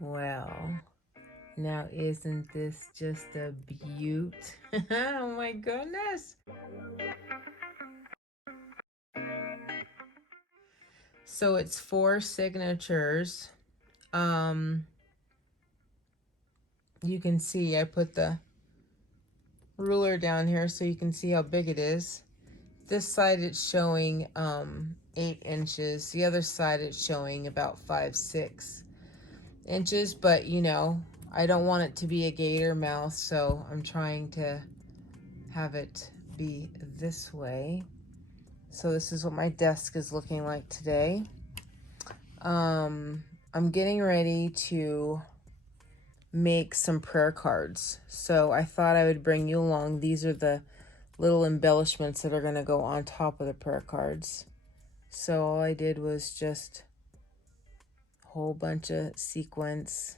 Well, now isn't this just a beaut? Oh my goodness. So it's 4 signatures. You can see I put the ruler down here so you can see how big it is. This side it's showing 8 inches. The other side it's showing about 5-6 inches, but you know, I don't want it to be a gator mouth, so I'm trying to have it be this way. So this is what my desk is looking like today. I'm getting ready to make some prayer cards. So I thought I would bring you along. These are the little embellishments that are going to go on top of the prayer cards. So all I did was just a whole bunch of sequins.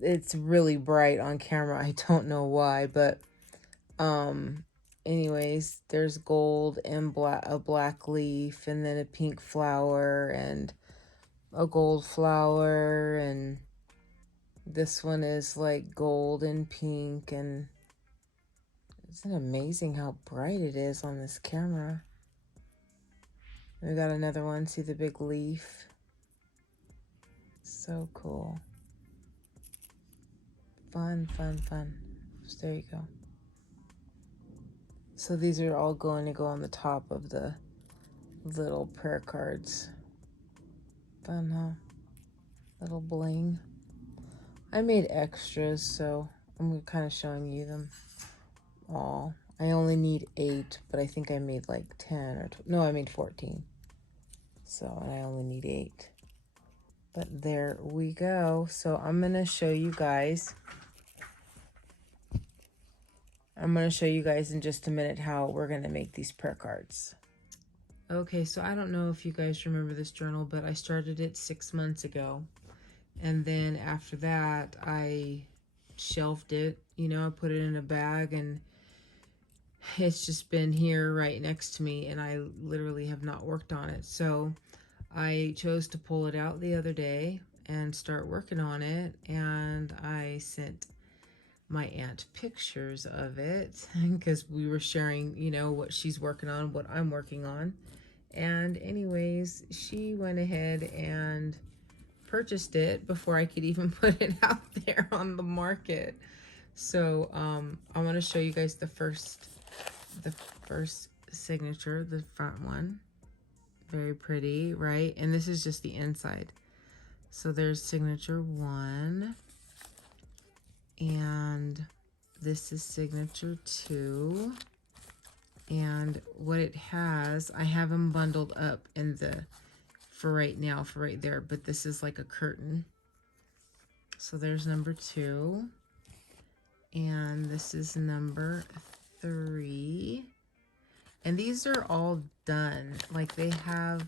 It's really bright on camera. I don't know why, but anyways, there's gold and a black leaf, and then a pink flower and a gold flower, and this one is like gold and pink. And isn't it amazing how bright it is on this camera? We got another one. See the big leaf? So cool. Fun, fun, fun. So there you go. So these are all going to go on the top of the little prayer cards. Fun, huh? Little bling. I made extras, so I'm kind of showing you them all. I only need 8, but I think I made like 10 or no, I made 14. So, and I only need 8. But there we go. So I'm going to show you guys. I'm going to show you guys in just a minute how we're going to make these prayer cards. Okay, so I don't know if you guys remember this journal, but I started it 6 months ago. And then after that, I shelved it. You know, I put it in a bag, and it's just been here right next to me, and I literally have not worked on it. So I chose to pull it out the other day and start working on it, and I sent my aunt pictures of it because we were sharing, you know, what she's working on, what I'm working on. And anyways, she went ahead and purchased it before I could even put it out there on the market. So I want to show you guys the first signature, the front one. Very pretty, right? And this is just the inside. So there's signature 1, and this is signature 2. And what it has, I have them bundled up in the, for right now, for right there, but this is like a curtain. So there's number 2, and this is number 3. And these are all done. Like, they have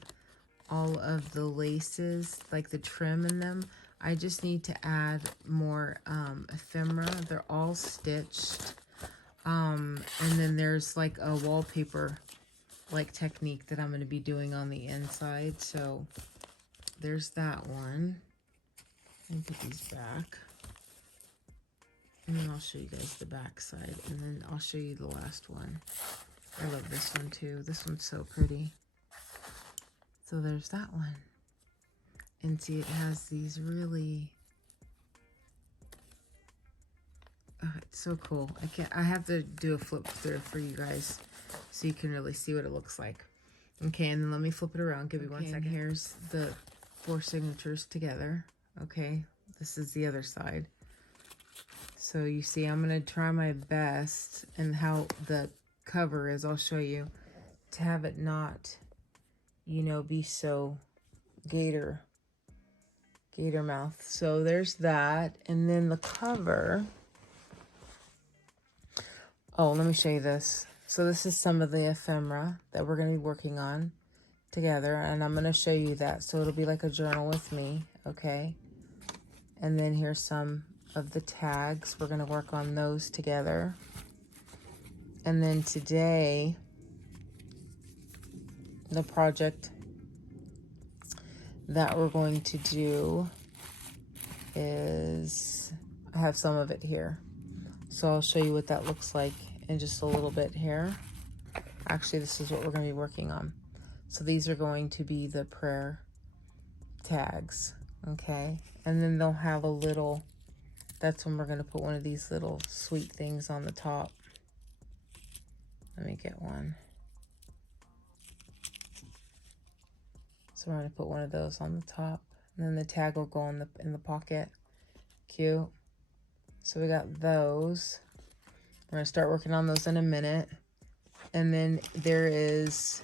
all of the laces, like the trim in them. I just need to add more ephemera. They're all stitched. And then there's like a wallpaper like technique that I'm going to be doing on the inside. So there's that one. Let me put these back. And then I'll show you guys the back side. And then I'll show you the last one. I love this one too. This one's so pretty. So there's that one. And see, it has these really, oh, it's so cool. I have to do a flip through for you guys so you can really see what it looks like. Okay, and then let me flip it around. Give me 1 second. Here's the 4 signatures together. Okay, this is the other side. So you see, I'm going to try my best, and how the cover is, I'll show you, to have it not, you know, be so gator mouth. So there's that. And then the cover, oh, let me show you this. So this is some of the ephemera that we're going to be working on together, and I'm going to show you that. So it'll be like a journal with me, okay? And then here's some of the tags. We're going to work on those together. And then today, the project that we're going to do is, I have some of it here. So I'll show you what that looks like in just a little bit here. Actually, this is what we're going to be working on. So these are going to be the prayer tags, okay? And then they'll have a little, that's when we're going to put one of these little sweet things on the top. Let me get one. So we're going to put one of those on the top. And then the tag will go in the pocket. Cute. So we got those. We're going to start working on those in a minute. And then there is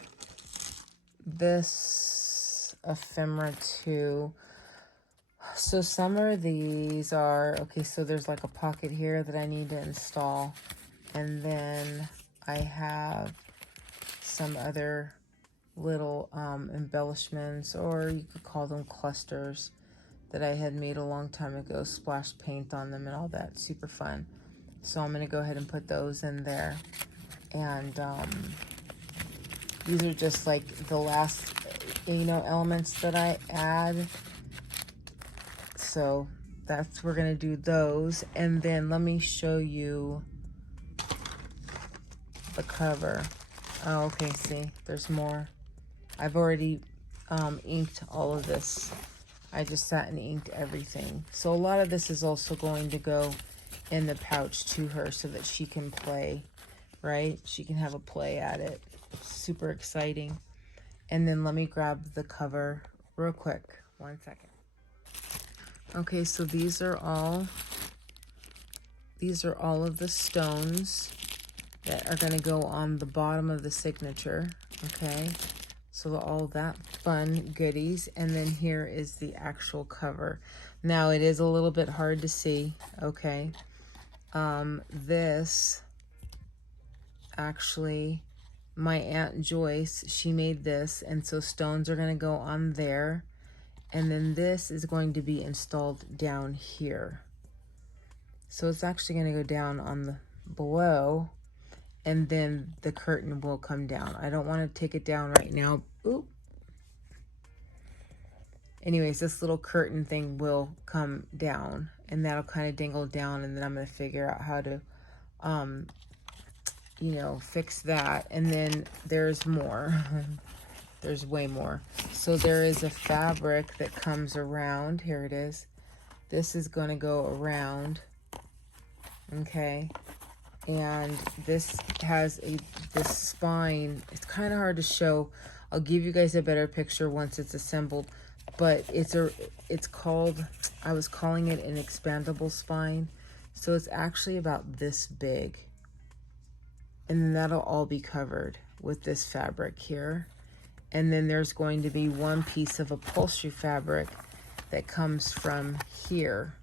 this ephemera too. So some of these are, okay, so there's like a pocket here that I need to install. And then I have some other little embellishments, or you could call them clusters, that I had made a long time ago, splashed paint on them and all that, super fun. So I'm going to go ahead and put those in there. And these are just like the last, you know, elements that I add. So that's, we're going to do those. And then let me show you the cover. Oh, okay, see, there's more. I've already inked all of this. I just sat and inked everything. So a lot of this is also going to go in the pouch to her so that she can play, right? She can have a play at it. Super exciting. And then let me grab the cover real quick. 1 second. Okay, so these are all of the stones that are going to go on the bottom of the signature, okay? So all that fun goodies. And then here is the actual cover. Now it is a little bit hard to see, okay? This, actually, my Aunt Joyce, she made this, and so stones are going to go on there. And then this is going to be installed down here. So it's actually going to go down on the below, and then the curtain will come down. I don't want to take it down right now. Oop. Anyways, this little curtain thing will come down, and that'll kind of dangle down, and then I'm going to figure out how to, you know, fix that. And then there's more. There's way more. So there is a fabric that comes around. Here it is. This is going to go around. Okay. And this has this spine. It's kind of hard to show. I'll give you guys a better picture once it's assembled. But it's called, I was calling it an expandable spine. So it's actually about this big. And then that'll all be covered with this fabric here. And then there's going to be one piece of upholstery fabric that comes from here,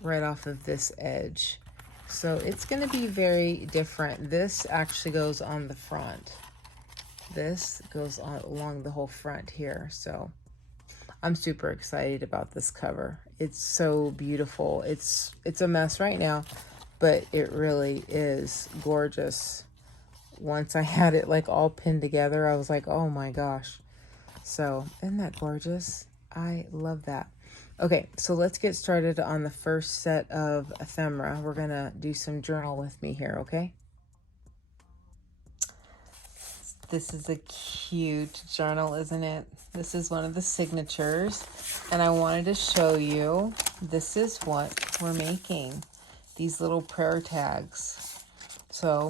right off of this edge. So it's going to be very different. This actually goes on the front. This goes on along the whole front here. So I'm super excited about this cover. It's so beautiful. It's a mess right now, but it really is gorgeous. Once I had it like all pinned together, I was like, oh my gosh. So isn't that gorgeous? I love that. Okay, so let's get started on the first set of ephemera. We're gonna do some journal with me here, okay? This is a cute journal, isn't it? This is one of the signatures, and I wanted to show you, this is what we're making, these little prayer tags. So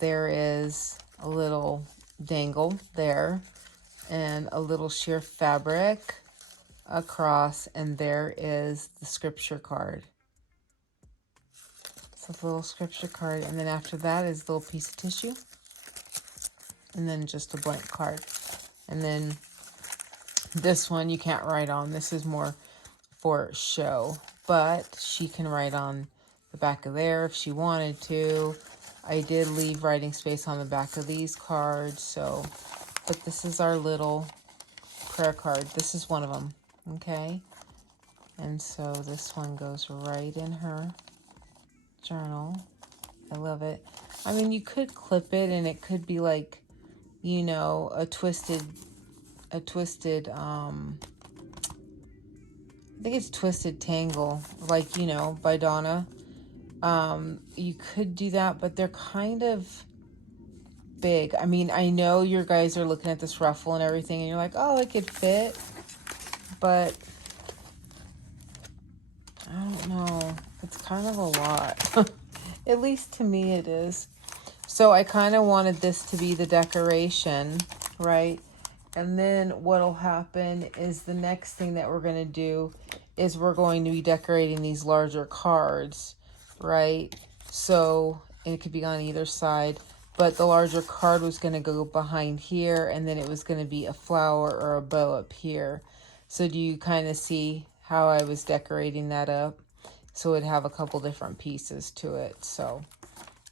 there is a little dangle there and a little sheer fabric across, and there is the scripture card. So the little scripture card, and then after that is a little piece of tissue, and then just a blank card. And then this one you can't write on. This is more for show, but she can write on the back of there if she wanted to. I did leave writing space on the back of these cards, so, but this is our little prayer card. This is one of them, okay? And so this one goes right in her journal. I love it. I mean, you could clip it and it could be like, you know, a twisted think it's Twisted Tangle, like, you know, by Donna. You could do that, but they're kind of big. I mean, I know your guys are looking at this ruffle and everything, and you're like, oh, it could fit, but I don't know. It's kind of a lot. At least to me it is. So I kind of wanted this to be the decoration, right? And then what'll happen is the next thing that we're going to do is we're going to be decorating these larger cards, right? So, and it could be on either side, but the larger card was going to go behind here, and then it was going to be a flower or a bow up here. So do you kind of see how I was decorating that up? So it'd have a couple different pieces to it. So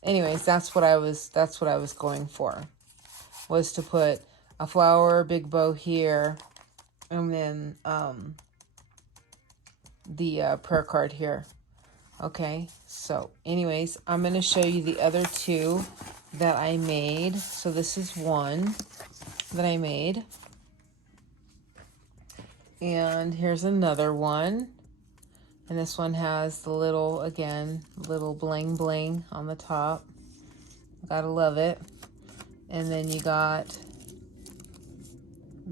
anyways, that's what I was going for, was to put a flower, big bow here, and then the prayer card here. Okay, so anyways, I'm going to show you the other two that I made. So this is one that I made. And here's another one. And this one has the little, again, little bling bling on the top. Gotta love it. And then you got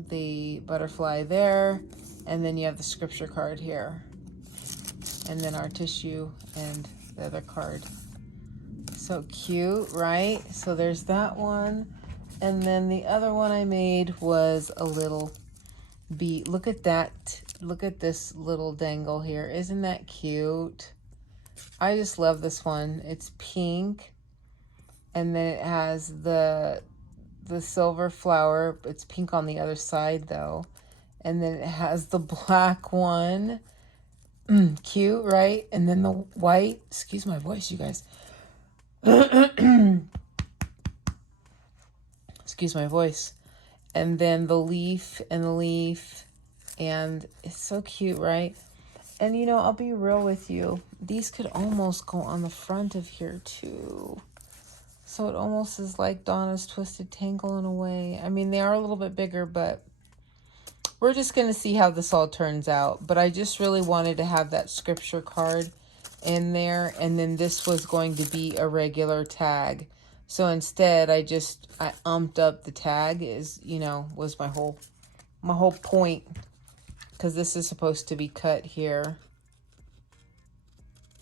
the butterfly there. And then you have the scripture card here. And then our tissue and the other card. So cute, right? So there's that one. And then the other one I made was a little bee. Look at that. Look at this little dangle here. Isn't that cute? I just love this one. It's pink. And then it has the silver flower. It's pink on the other side though. And then it has the black one. Cute, right? And then the white. Excuse my voice, you guys. Excuse my voice. And then the leaf and the leaf. And it's so cute, right? And you know, I'll be real with you. These could almost go on the front of here too. So it almost is like Donna's Twisted Tangle in a way. I mean, they are a little bit bigger, but we're just going to see how this all turns out. But I just really wanted to have that scripture card in there. And then this was going to be a regular tag. So instead, I umped up the tag, is, you know, was my whole point. Because this is supposed to be cut here.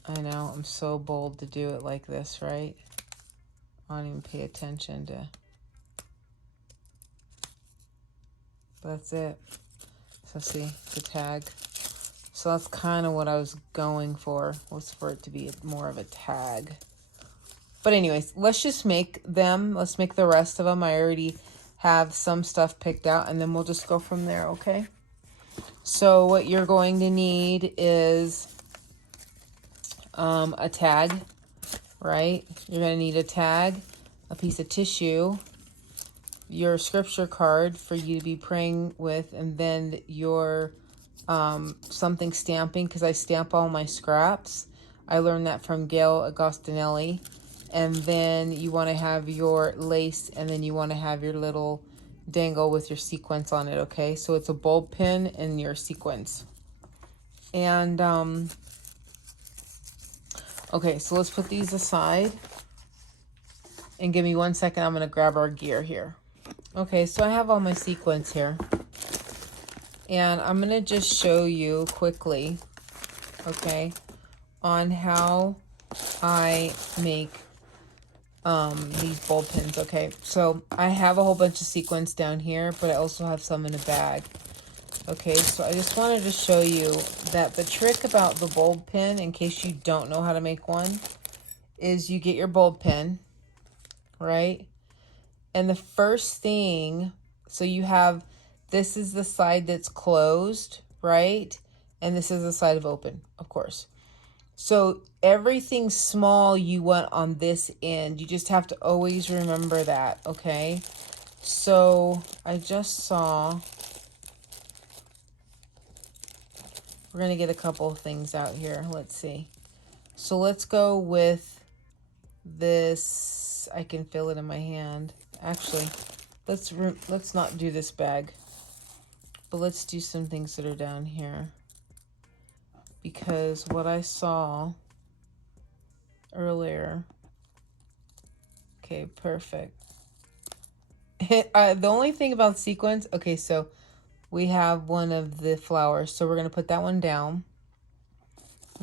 I know, I'm so bold to do it like this, right? I don't even pay attention to... That's it. So see, the tag. So that's kind of what I was going for, was for it to be more of a tag. But anyways, let's just make them. Let's make the rest of them. I already have some stuff picked out, and then we'll just go from there, okay? So what you're going to need is a tag, right? You're going to need a tag, a piece of tissue, your scripture card for you to be praying with, and then your something stamping, because I stamp all my scraps. I learned that from Gail Agostinelli. And then you want to have your lace, and then you want to have your little dangle with your sequins on it, okay? So it's a bulb pin and your sequins. And okay, so let's put these aside, and give me 1 second. I'm going to grab our gear here. Okay, so I have all my sequins here, and I'm going to just show you quickly, okay, on how I make these bulb pins. Okay, so I have a whole bunch of sequins down here, but I also have some in a bag. Okay, so I just wanted to show you that the trick about the bulb pin, in case you don't know how to make one, is you get your bulb pin, right? And the first thing, so you have, this is the side that's closed, right? And this is the side of open, of course. So everything small you want on this end. You just have to always remember that, okay? So I just saw, we're going to get a couple of things out here. Let's see. So let's go with this. I can feel it in my hand. Actually, let's not do this bag, but let's do some things that are down here. because what I saw earlier. Okay, perfect. The only thing about sequins, okay, so we have one of the flowers, so we're going to put that one down.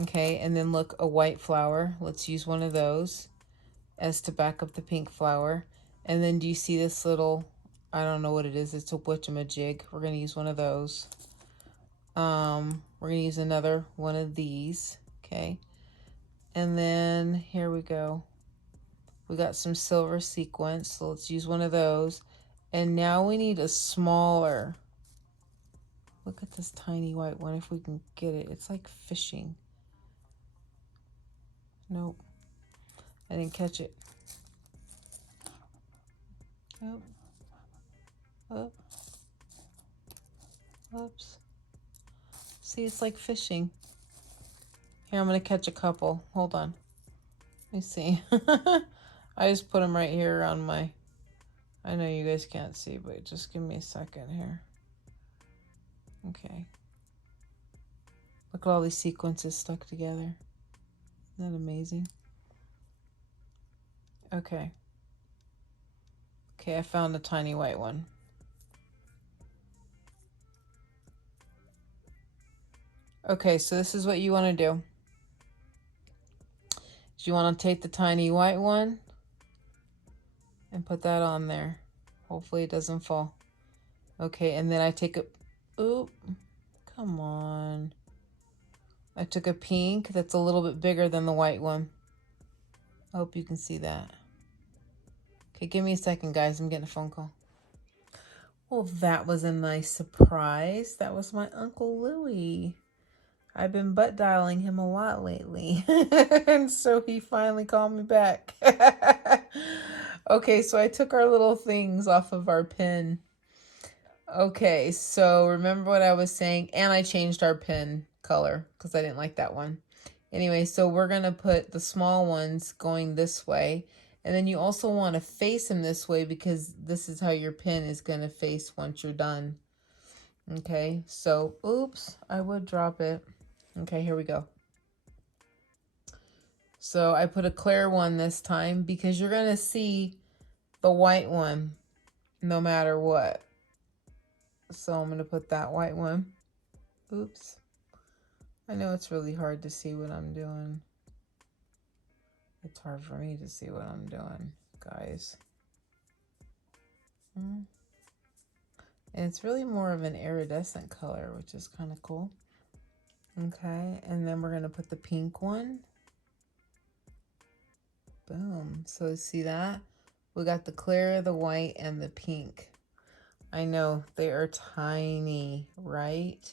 Okay, and then look, a white flower. Let's use one of those as to back up the pink flower. And then do you see this little, I don't know what it is, it's a witchamajig. We're going to use one of those. We're going to use another one of these. Okay, and then here we go. We got some silver sequins, so let's use one of those. And now we need a smaller. Look at this tiny white one, if we can get it. It's like fishing. Nope. I didn't catch it. Oh. Oh. Oops. See, it's like fishing. Here, I'm going to catch a couple. Hold on. Let me see. I just put them right here on my... I know you guys can't see, but just give me a second here. Okay. Look at all these sequences stuck together. Isn't that amazing? Okay. Okay, I found a tiny white one. Okay, so this is what you want to do. You want to take the tiny white one and put that on there. Hopefully it doesn't fall. Okay, and then I take a... Oop. Come on. I took a pink that's a little bit bigger than the white one. I hope you can see that. Okay, give me a second, guys. I'm getting a phone call. Well, that was a nice surprise. That was my Uncle Louie. I've been butt dialing him a lot lately. And so he finally called me back. Okay, so I took our little things off of our pin. Okay, so remember what I was saying? And I changed our pin color because I didn't like that one. Anyway, so we're going to put the small ones going this way. And then you also want to face them this way because this is how your pin is going to face once you're done. Okay, so, oops, I would drop it. Okay, here we go. So I put a clear one this time because you're going to see the white one no matter what. So I'm going to put that white one. Oops. I know it's really hard to see what I'm doing. It's hard for me to see what I'm doing, guys. And it's really more of an iridescent color, which is kind of cool. Okay, and then we're going to put the pink one. Boom. So see that? We got the clear, the white, and the pink. I know, they are tiny, right?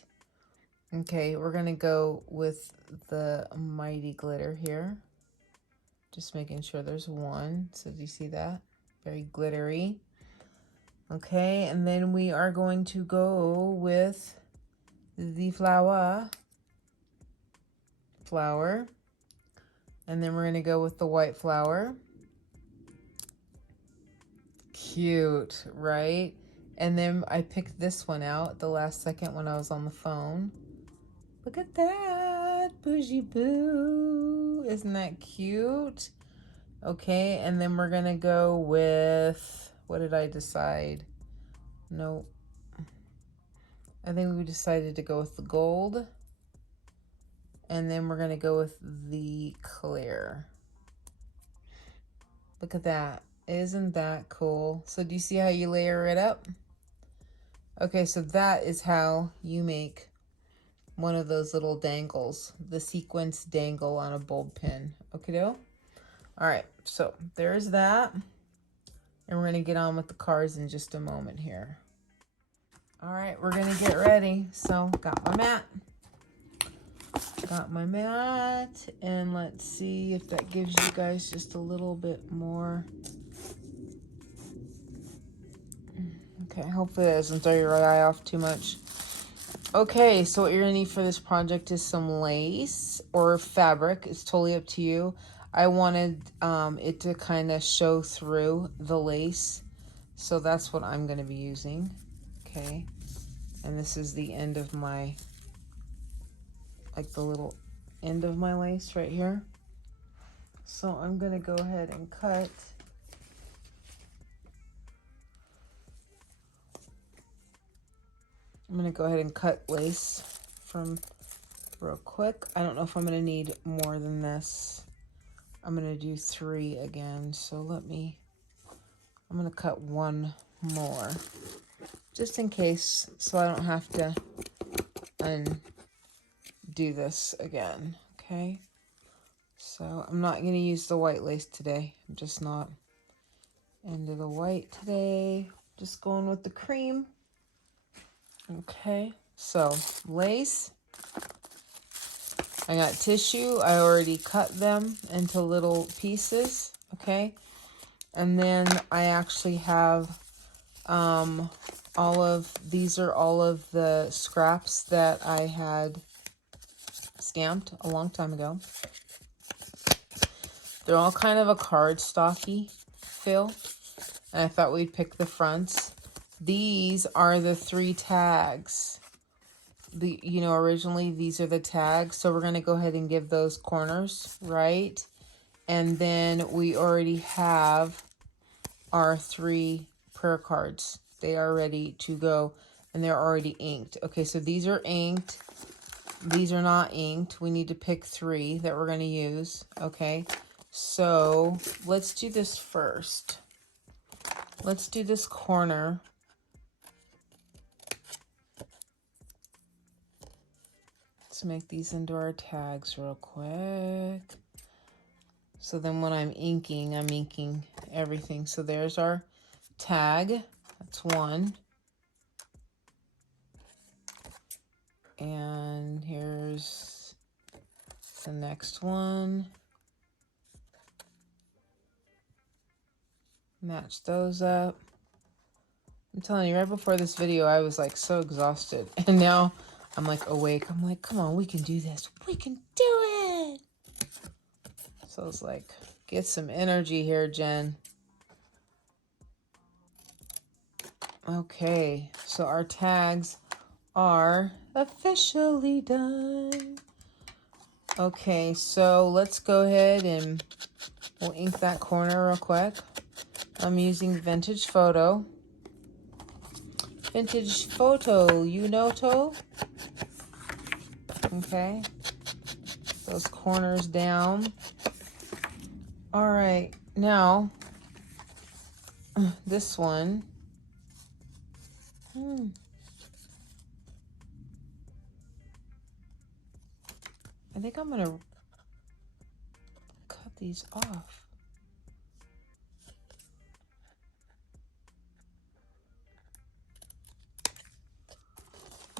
Okay, we're going to go with the Mighty Glitter here. Just making sure there's one. So do you see that? Very glittery. Okay, and then we are going to go with the flower. And then we're going to go with the white flower. Cute, right? And then I picked this one out the last second when I was on the phone. Look at that, bougie boo. Isn't that cute? Okay, and then we're going to go with, what did I decide? Nope. I think we decided to go with the gold. And then we're going to go with the clear. Look at that. Isn't that cool? So do you see how you layer it up? Okay, so that is how you make one of those little dangles. The sequence dangle on a bulb pin. Okay, do? All right, so there's that. And we're going to get on with the cards in just a moment here. All right, we're going to get ready. So got my mat. Got my mat, and let's see if that gives you guys just a little bit more. Okay, hopefully that doesn't throw your eye off too much. Okay, so what you're gonna need for this project is some lace or fabric. It's totally up to you. I wanted it to kind of show through the lace, so that's what I'm gonna be using. Okay, and this is the end of my like the little end of my lace right here. So I'm going to go ahead and cut. I'm going to go ahead and cut lace from real quick. I don't know if I'm going to need more than this. I'm going to do 3 again. So I'm going to cut 1 more just in case, so I don't have to undo this again. Okay. So I'm not going to use the white lace today. I'm just not into the white today. Just going with the cream. Okay. So lace. I got tissue. I already cut them into little pieces. Okay. And then I actually have these are all of the scraps that I had stamped a long time ago. They're all kind of a cardstocky feel. And I thought we'd pick the fronts. These are the 3 tags. Originally these are the tags. So we're going to go ahead and give those corners, right? And then we already have our 3 prayer cards. They are ready to go and they're already inked. Okay, so these are inked. These are not inked. We need to pick 3 that we're going to use. Okay, so let's do this first. Let's do this corner. Let's make these into our tags real quick. So then when I'm inking everything. So there's our tag. That's 1. And here's the next one. Match those up. I'm telling you, right before this video, I was like so exhausted. And now I'm like awake. I'm like, come on, we can do this. We can do it. So it's like, get some energy here, Jen. Okay, so our tags are officially done. Okay, so let's go ahead and we'll ink that corner real quick. I'm using Vintage Photo. Vintage Photo, you know, to. Okay, those corners down. All right, now this one. I think I'm gonna cut these off.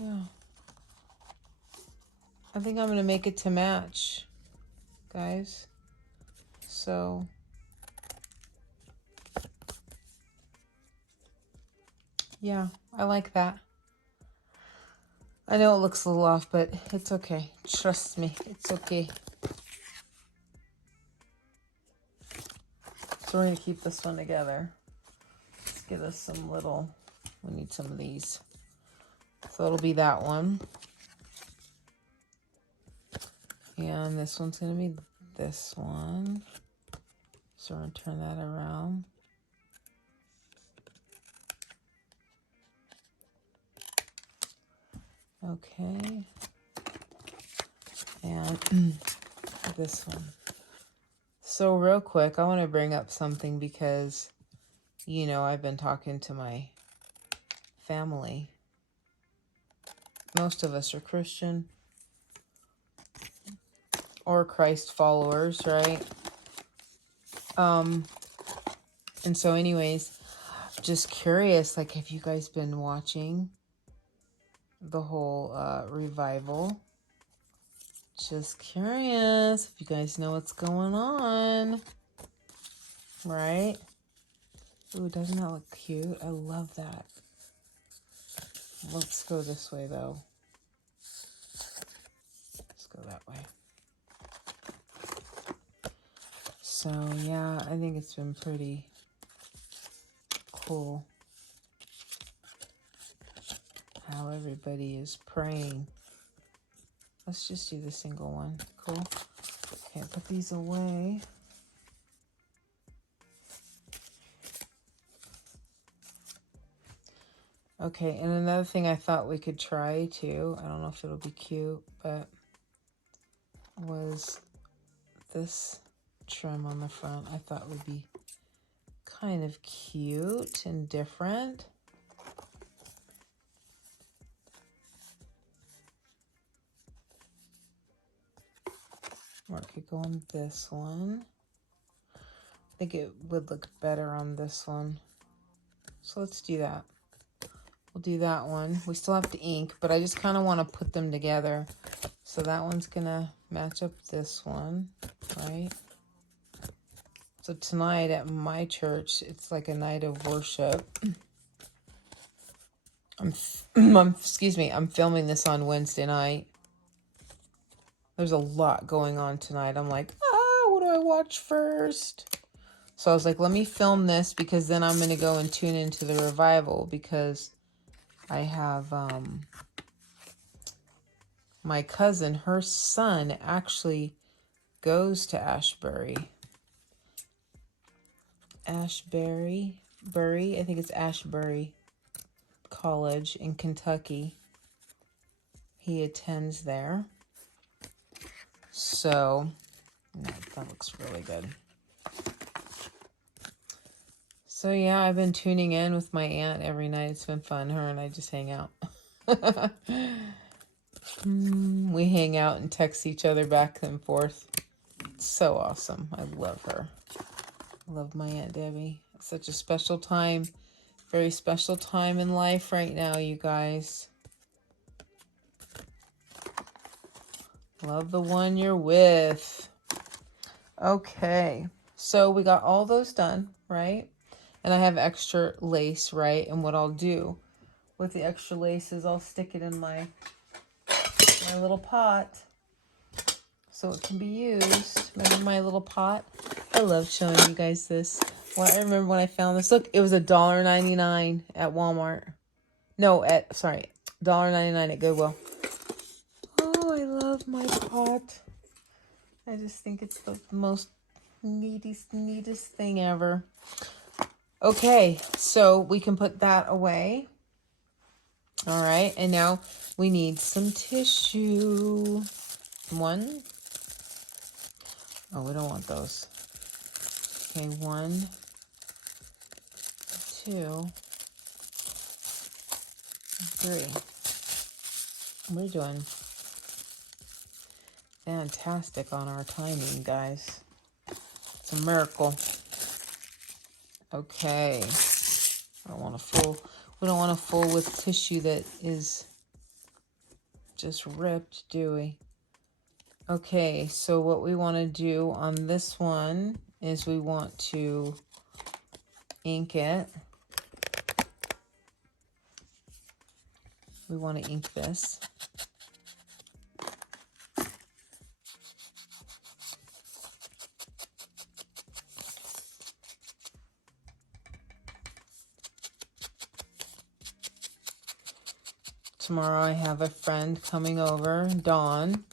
Yeah. I think I'm gonna make it to match, guys. So yeah, I like that. I know it looks a little off, but it's okay. Trust me, it's okay. So we're gonna keep this one together. Let's get us some little, we need some of these. So it'll be that one. And this one's gonna be this one. So we're gonna turn that around. Okay. And this one. So real quick, I want to bring up something because, you know, I've been talking to my family. Most of us are Christian or Christ followers, right? And so anyways, just curious, like, have you guys been watching the whole revival? Just curious if you guys know what's going on, right? Ooh, doesn't that look cute? I love that. Let's go this way though. Let's go that way. So yeah, I think it's been pretty cool how everybody is praying Let's just do the single one. Cool. Okay, put these away. Okay, and another thing I thought we could try too, I don't know if it'll be cute, but was this trim on the front. I thought would be kind of cute and different. Or it could go on this one. I think it would look better on this one. So let's do that. We'll do that one. We still have to ink, but I just kind of want to put them together. So that one's going to match up this one, right? So tonight at my church, it's like a night of worship. Excuse me, I'm filming this on Wednesday night. There's a lot going on tonight. I'm like, what do I watch first? So I was like, let me film this because then I'm going to go and tune into the revival because I have my cousin, her son actually goes to Ashbury, I think it's Ashbury College in Kentucky. He attends there. So, that looks really good. So yeah, I've been tuning in with my aunt every night. It's been fun. Her and I just hang out. We hang out and text each other back and forth. It's so awesome. I love her. I love my Aunt Debbie. It's such a special time. Very special time in life right now, you guys. Love the one you're with. Okay. So we got all those done, right? And I have extra lace, right? And what I'll do with the extra lace is I'll stick it in my little pot so it can be used. Remember my little pot? I love showing you guys this. Well, I remember when I found this. Look, it was $1.99 at Walmart. No, $1.99 at Goodwill. Oh, I love my pot. I just think it's the most neatest thing ever. Okay, so we can put that away. All right, and now we need some tissue. One. Oh, we don't want those. Okay, 1, 2, 3. We're doing fantastic on our timing, guys. It's a miracle. Okay. We don't want a full with tissue that is just ripped, do we? Okay, so what we want to do on this one is we want to ink it. We want to ink this. Tomorrow I have a friend coming over, Dawn,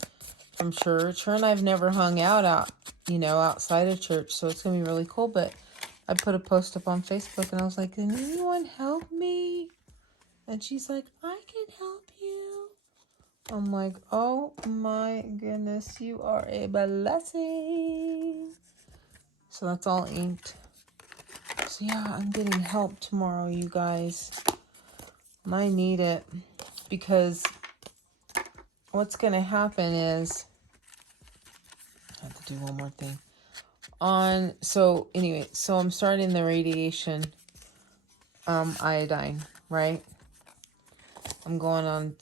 from church. Her and I've never hung out outside of church, so it's going to be really cool. But I put a post up on Facebook, and I was like, can anyone help me? And she's like, I can help you. I'm like, oh my goodness, you are a blessing. So that's all inked. So yeah, I'm getting help tomorrow, you guys. And I need it. Because what's going to happen is, I have to do one more thing. So I'm starting the radiation iodine, right? I'm going on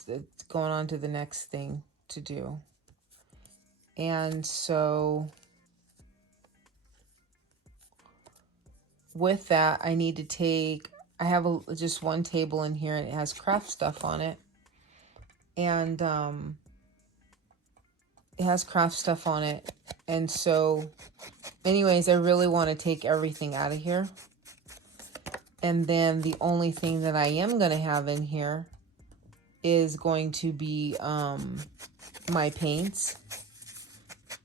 to the next thing to do. And so with that, I need to take, I have just one table in here and it has craft stuff on it. And it has craft stuff on it. And so anyways, I really want to take everything out of here. And then the only thing that I am going to have in here is going to be my paints.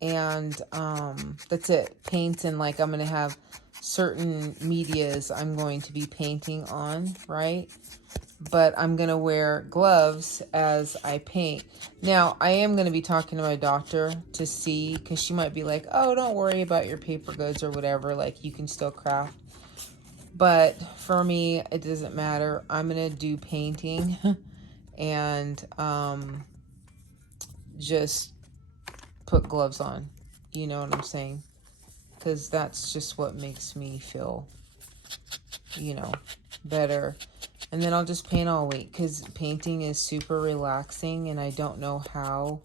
And that's it. Paints, and like I'm going to have certain medias I'm going to be painting on, right? But I'm going to wear gloves as I paint. Now, I am going to be talking to my doctor to see, because she might be like, oh, don't worry about your paper goods or whatever. Like, you can still craft. But for me, it doesn't matter. I'm going to do painting and just put gloves on. You know what I'm saying? Because that's just what makes me feel, you know, better. And then I'll just paint all week, because painting is super relaxing, and I don't know how,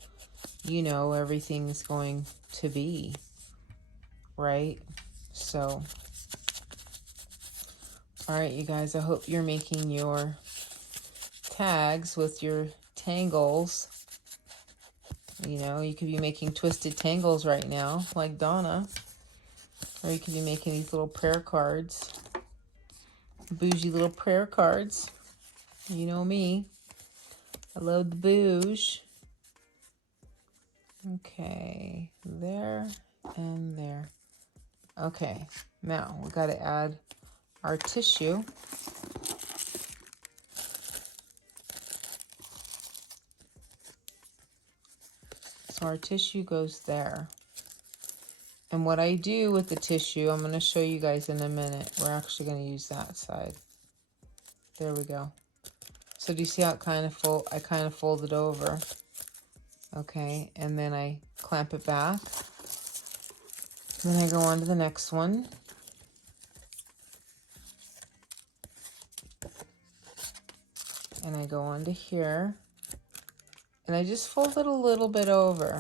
you know, everything's going to be, right? So, all right, you guys, I hope you're making your tags with your tangles. You know, you could be making twisted tangles right now, like Donna. Or you could be making these little prayer cards. Bougie little prayer cards. You know me. I love the bouge. Okay, there and there. Okay, now we got to add our tissue. So our tissue goes there. And what I do with the tissue, I'm going to show you guys in a minute. We're actually going to use that side. There we go. So do you see how it I kind of fold it over? Okay, and then I clamp it back. Then I go on to the next one. And I go on to here. And I just fold it a little bit over.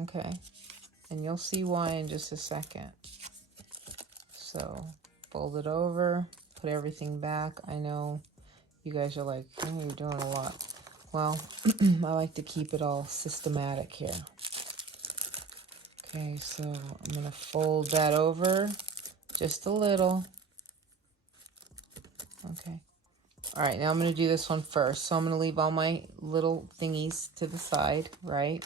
Okay. And you'll see why in just a second. So, fold it over, put everything back. I know you guys are like, oh, you're doing a lot. Well, I like to keep it all systematic here. Okay, so I'm going to fold that over just a little. Okay. All right, now I'm going to do this one first. So I'm going to leave all my little thingies to the side, right?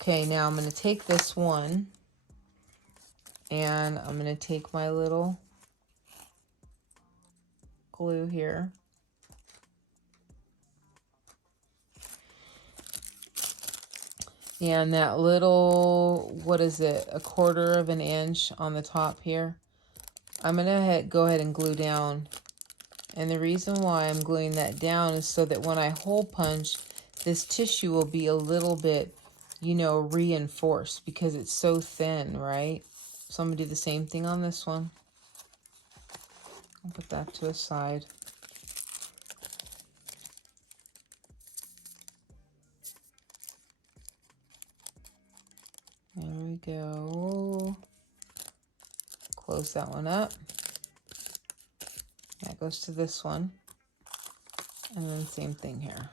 Okay, now I'm going to take this one and I'm going to take my little glue here. And that little, what is it, 1/4 of an inch on the top here, I'm going to go ahead and glue down. And the reason why I'm gluing that down is so that when I hole punch, this tissue will be a little bit, you know, reinforced because it's so thin, right? So I'm going to do the same thing on this one. I'll put that to a side. There we go. Close that one up. That goes to this one. And then same thing here.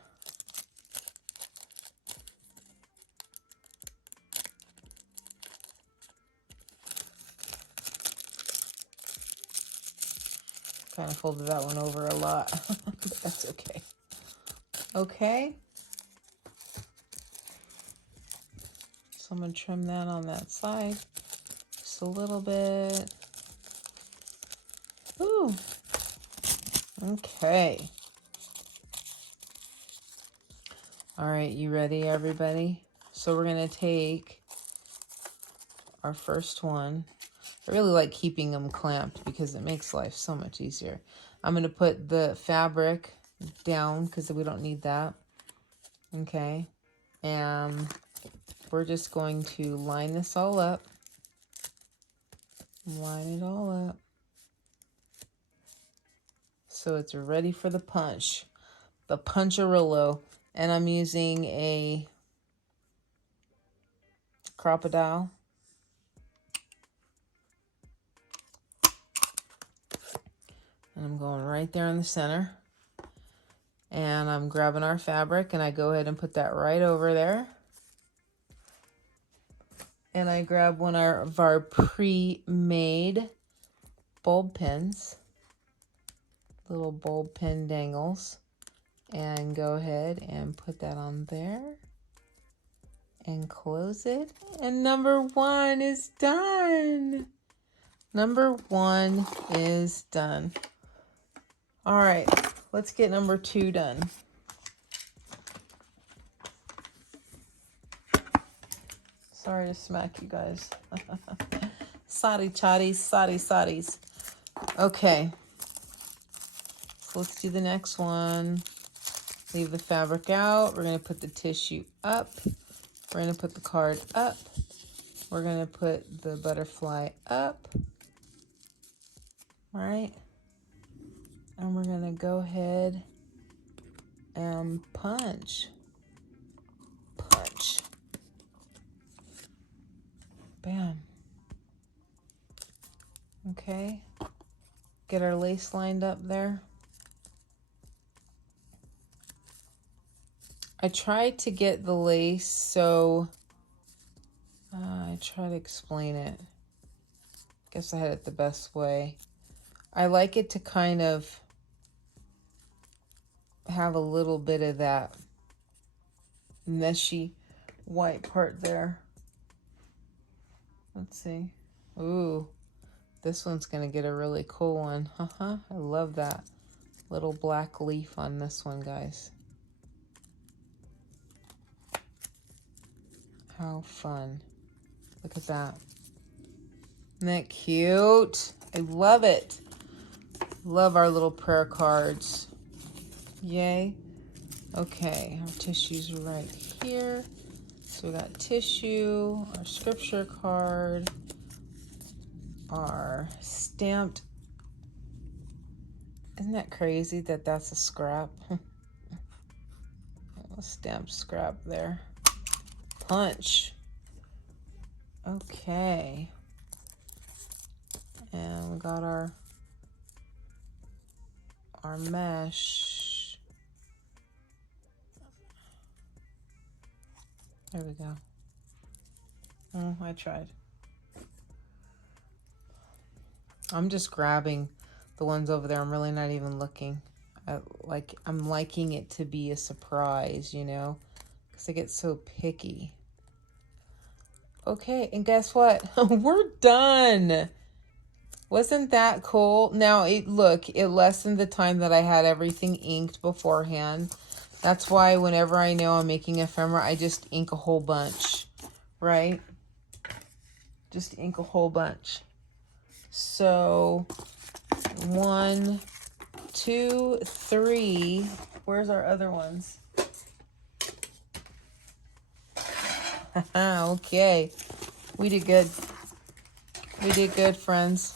Kind of folded that one over a lot, but that's okay. Okay. So I'm going to trim that on that side just a little bit. Ooh. Okay. All right, you ready, everybody? So we're going to take our first one. I really like keeping them clamped because it makes life so much easier. I'm going to put the fabric down because we don't need that. Okay. And we're just going to line this all up. Line it all up. So it's ready for the punch. The puncharillo. And I'm using a crocodile. And I'm going right there in the center. And I'm grabbing our fabric and I go ahead and put that right over there. And I grab one of our pre-made bulb pins. little bulb pin dangles. And go ahead and put that on there. And close it. And number 1 is done. Number 1 is done. All right, let's get number 2 done. Sorry to smack you guys. Sorry, chatties, sorries. Okay, so let's do the next one. Leave the fabric out. We're going to put the tissue up. We're going to put the card up. We're going to put the butterfly up. All right. And we're going to go ahead and punch. Punch. Bam. Okay. Get our lace lined up there. I tried to get the lace, so I try to explain it. Guess I had it the best way. I like it to kind of have a little bit of that meshy white part there. Let's see. Ooh, this one's gonna get a really cool one. I love that little black leaf on this one, guys. How fun. Look at that. Isn't that cute? I love it. Love our little prayer cards. Yay. Okay, our tissue's right here. So we got tissue, our scripture card, our stamped. Isn't that crazy that that's a scrap? A stamped scrap there. Punch. Okay. And we got our mesh. There we go. Oh, I tried. I'm just grabbing the ones over there. I'm really not even looking. I'm liking it to be a surprise, you know, because I get so picky. Okay, and guess what? We're done. Wasn't that cool? Now, it lessened the time that I had everything inked beforehand. That's why whenever I know I'm making ephemera, I just ink a whole bunch, right? Just ink a whole bunch. So, 1, 2, 3. Where's our other ones? Okay. We did good. We did good, friends.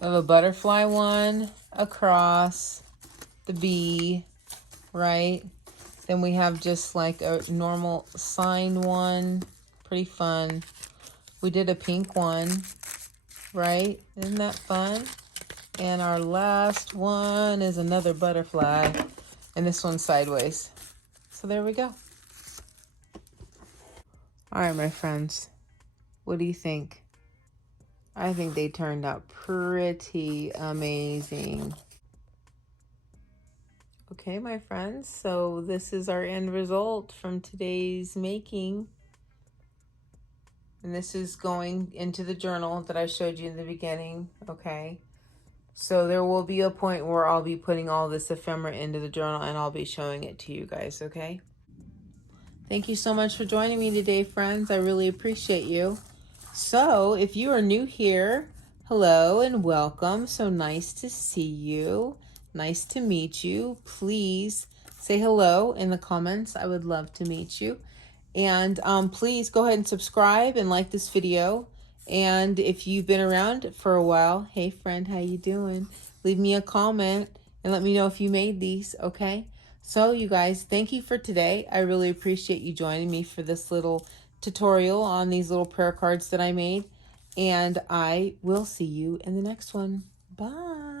We have a butterfly one across the bee, right? Then we have just like a normal sign one. Pretty fun. We did a pink one, right? Isn't that fun? And our last one is another butterfly. And this one's sideways. So there we go. All right, my friends. What do you think? I think they turned out pretty amazing. Okay, my friends. So this is our end result from today's making. And this is going into the journal that I showed you in the beginning, okay? So there will be a point where I'll be putting all this ephemera into the journal and I'll be showing it to you guys, okay? Thank you so much for joining me today, friends. I really appreciate you. So if you are new here, hello and welcome. So nice to see you. Nice to meet you. Please say hello in the comments. I would love to meet you. And please go ahead and subscribe and like this video. And if you've been around for a while, hey friend, how you doing? Leave me a comment and let me know if you made these, okay? So you guys, thank you for today. I really appreciate you joining me for this little tutorial on these little prayer cards that I made. And I will see you in the next one. Bye.